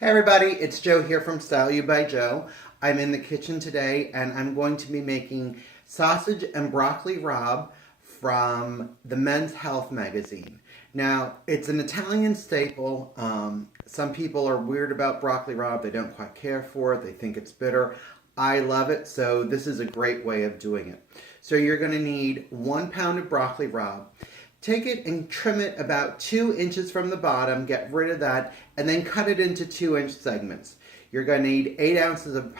Hey everybody, it's Joe here from Style You by Joe. I'm in the kitchen today and I'm going to be making sausage and broccoli rabe from the Men's Health magazine. Now, it's an Italian staple. Some people are weird about broccoli rabe. They don't quite care for it. They think it's bitter. I love it, so this is a great way of doing it. So you're going to need 1 pound of broccoli rabe. Take it and trim it about 2 inches from the bottom, get rid of that, and then cut it into 2-inch segments. You're going to need 8 ounces of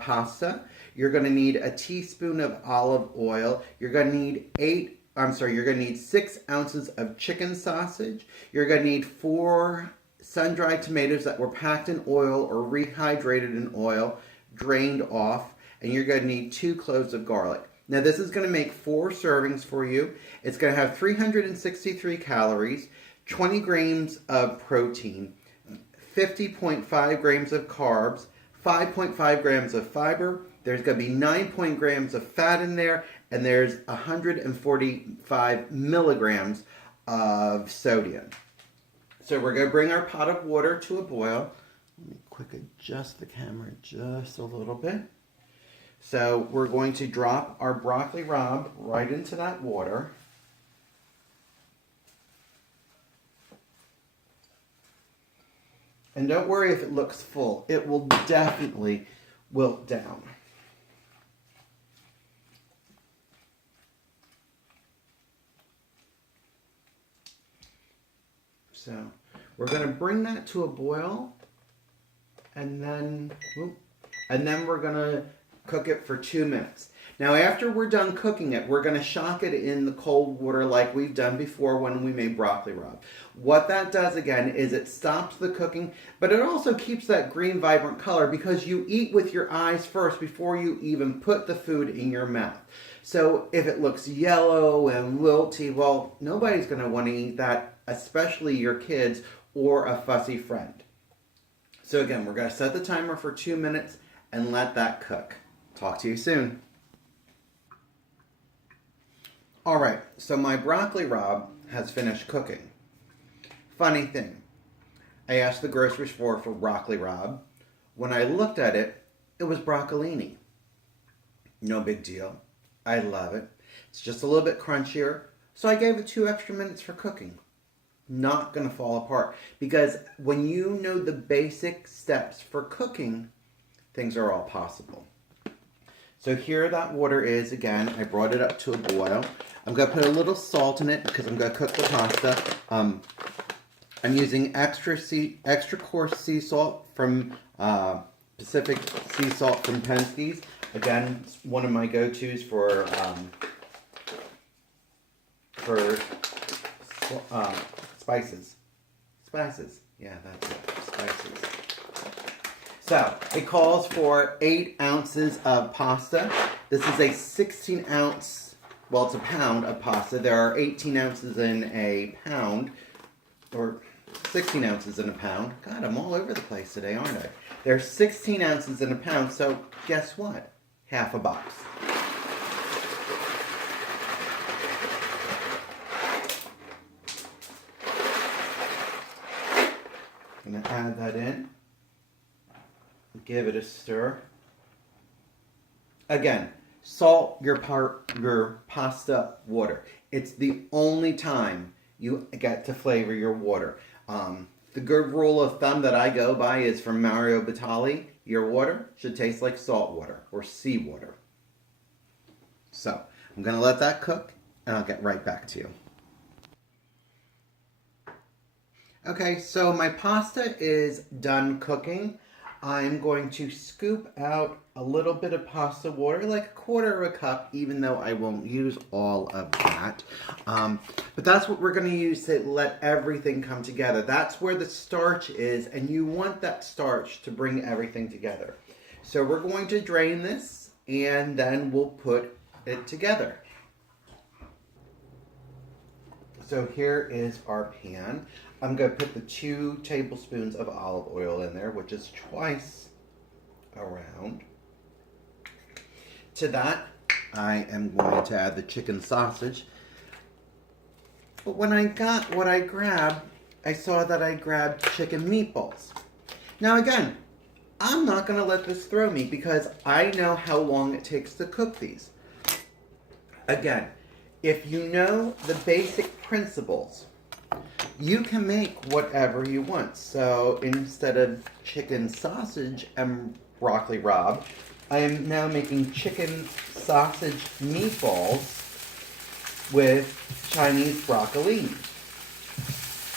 pasta. You're going to need a teaspoon of olive oil. You're going to need 6 ounces of chicken sausage. You're going to need 4 sun-dried tomatoes that were packed in oil or rehydrated in oil, drained off, and you're going to need 2 cloves of garlic. Now this is going to make 4 servings for you. It's going to have 363 calories, 20 grams of protein, 50.5 grams of carbs, 5.5 grams of fiber. There's going to be 9 grams of fat in there, and there's 145 milligrams of sodium. So we're going to bring our pot of water to a boil. Let me quick adjust the camera just a little bit. So we're going to drop our broccoli rabe right into that water. And don't worry if it looks full. It will definitely wilt down. So we're going to bring that to a boil, and then we're going to cook it for 2 minutes. Now after we're done cooking it, we're going to shock it in the cold water like we've done before when we made broccoli rabe. What that does again is it stops the cooking, but it also keeps that green vibrant color because you eat with your eyes first before you even put the food in your mouth. So if it looks yellow and wilty, well, nobody's going to want to eat that, especially your kids or a fussy friend. So again, we're going to set the timer for 2 minutes and let that cook. Talk to you soon. Alright, so my broccoli rabe has finished cooking. Funny thing, I asked the grocery store for broccoli rabe. When I looked at it, it was broccolini. No big deal. I love it. It's just a little bit crunchier, so I gave it 2 extra minutes for cooking. Not going to fall apart, because when you know the basic steps for cooking, things are all possible. So here that water is again. I brought it up to a boil. I'm going to put a little salt in it because I'm going to cook the pasta. I'm using extra coarse sea salt from Pacific Sea Salt from Penske's. Again, it's one of my go-tos for spices. Spices. Yeah, that's it. Spices. So, it calls for 8 ounces of pasta. This is a 16 ounce, well, it's a pound of pasta. There are 18 ounces in a pound, or 16 ounces in a pound. God, I'm all over the place today, aren't I? There are 16 ounces in a pound, so guess what? Half a box. I'm going to add that in. Give it a stir. Again, salt your pasta water. It's the only time you get to flavor your water. The good rule of thumb that I go by is from Mario Batali. Your water should taste like salt water or seawater. So, I'm going to let that cook and I'll get right back to you. Okay, so my pasta is done cooking. I'm going to scoop out a little bit of pasta water, like 1/4 of a cup, even though I won't use all of that. But that's what we're going to use to let everything come together. That's where the starch is, and you want that starch to bring everything together. So we're going to drain this, and then we'll put it together. So here is our pan. I'm going to put the 2 tablespoons of olive oil in there, which is twice around. To that, I am going to add the chicken sausage. But when I got what I grabbed, I saw that I grabbed chicken meatballs. Now again, I'm not going to let this throw me because I know how long it takes to cook these. Again, if you know the basic principles, you can make whatever you want. So instead of chicken sausage and broccoli rabe, I am now making chicken sausage meatballs with Chinese broccolini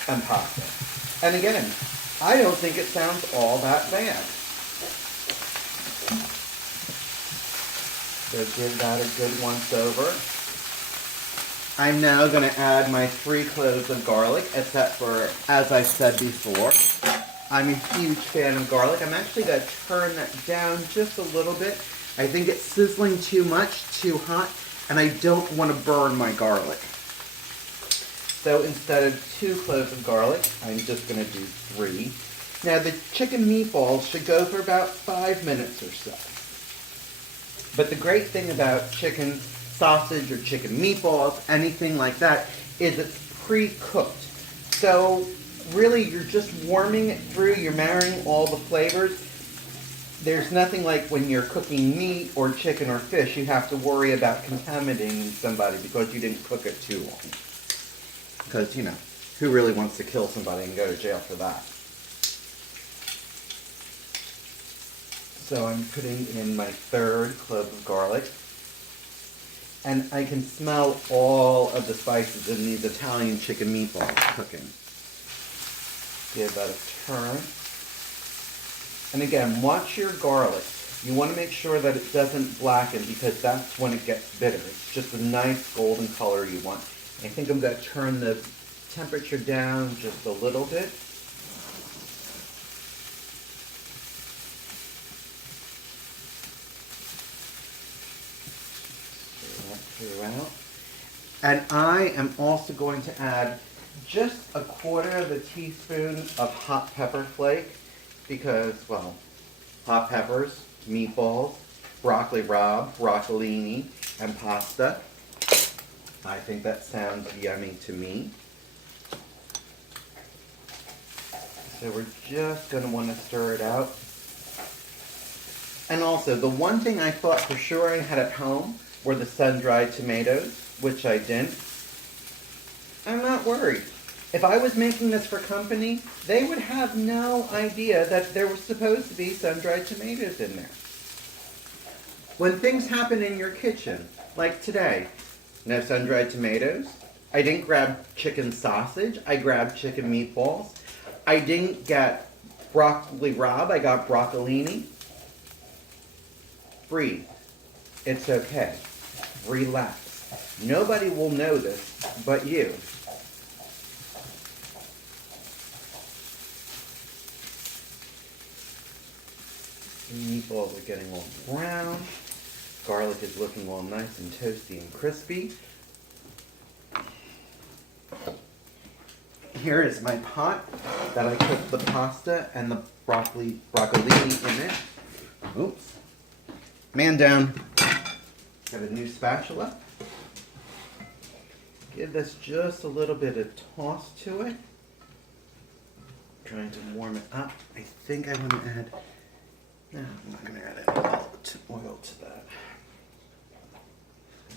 and pasta. And again, I don't think it sounds all that bad. So give that a good once over. I'm now going to add my 3 cloves of garlic, except for, as I said before, I'm a huge fan of garlic. I'm actually going to turn that down just a little bit. I think it's sizzling too much, too hot, and I don't want to burn my garlic. So instead of 2 cloves of garlic, I'm just going to do 3. Now the chicken meatballs should go for about 5 minutes or so. But the great thing about chicken sausage or chicken meatballs, anything like that, is it's pre-cooked. So really you're just warming it through, you're marrying all the flavors. There's nothing like when you're cooking meat or chicken or fish, you have to worry about contaminating somebody because you didn't cook it too long. Because, you know, who really wants to kill somebody and go to jail for that? So I'm putting in my 3rd clove of garlic. And I can smell all of the spices in these Italian chicken meatballs cooking. Give that a turn. And again, watch your garlic. You want to make sure that it doesn't blacken because that's when it gets bitter. It's just a nice golden color you want. I think I'm going to turn the temperature down just a little bit. Throughout. And I am also going to add just 1/4 teaspoon of hot pepper flake because, well, hot peppers, meatballs, broccoli rabe, broccolini, and pasta. I think that sounds yummy to me. So we're just going to want to stir it out. And also, the one thing I thought for sure I had at home were the sun-dried tomatoes, which I didn't. I'm not worried. If I was making this for company, they would have no idea that there was supposed to be sun-dried tomatoes in there. When things happen in your kitchen, like today, no sun-dried tomatoes, I didn't grab chicken sausage, I grabbed chicken meatballs, I didn't get broccoli rabe, I got broccolini. Breathe. It's okay. Relax. Nobody will know this but you. The meatballs are getting all brown. Garlic is looking all nice and toasty and crispy. Here is my pot that I cooked the pasta and the broccolini in it. Oops. Man down. Got a new spatula. Give this just a little bit of toss to it. Trying to warm it up. I think I want to add, no, I'm not going to add any oil to that.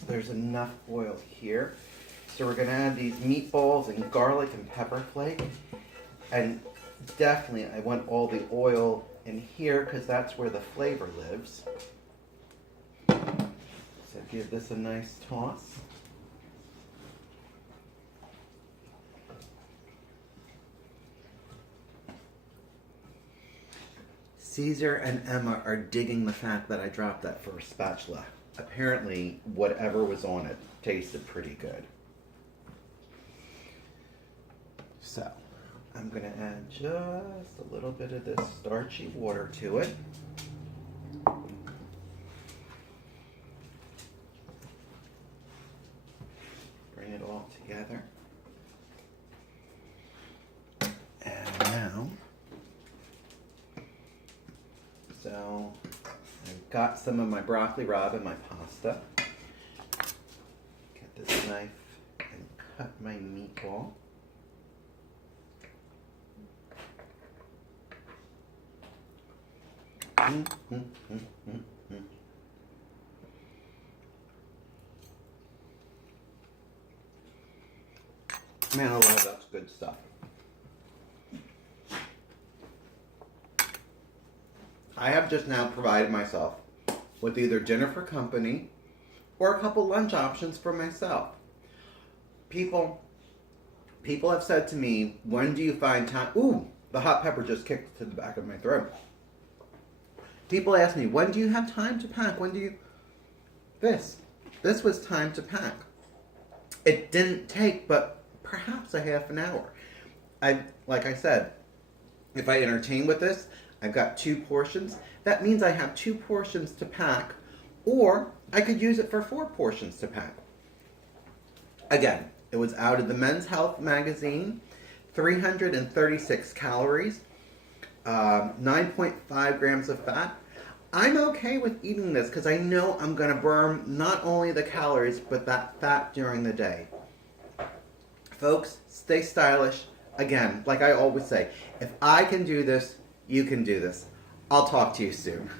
There's enough oil here. So we're going to add these meatballs and garlic and pepper flake. And definitely I want all the oil in here because that's where the flavor lives. So give this a nice toss. Caesar and Emma are digging the fact that I dropped that first spatula. Apparently, whatever was on it tasted pretty good. So, I'm going to add just a little bit of this starchy water to it. Bring it all together. And now, so I've got some of my broccoli rabe in my pasta. Get this knife and cut my meatball. Mm, mm, mm, mm, mm. Man, alive, that's good stuff. I have just now provided myself with either dinner for company or a couple lunch options for myself. People people have said to me, when do you find time? Ooh, the hot pepper just kicked to the back of my throat. People ask me, when do you have time to pack? When do you... This. This was time to pack. It didn't take but perhaps a half an hour. Like I said, if I entertain with this, I've got 2 portions. That means I have 2 portions to pack, or I could use it for 4 portions to pack. Again, it was out of the Men's Health magazine, 336 calories, 9.5 grams of fat. I'm okay with eating this because I know I'm going to burn not only the calories, but that fat during the day. Folks, stay stylish. Again, like I always say, if I can do this, you can do this. I'll talk to you soon.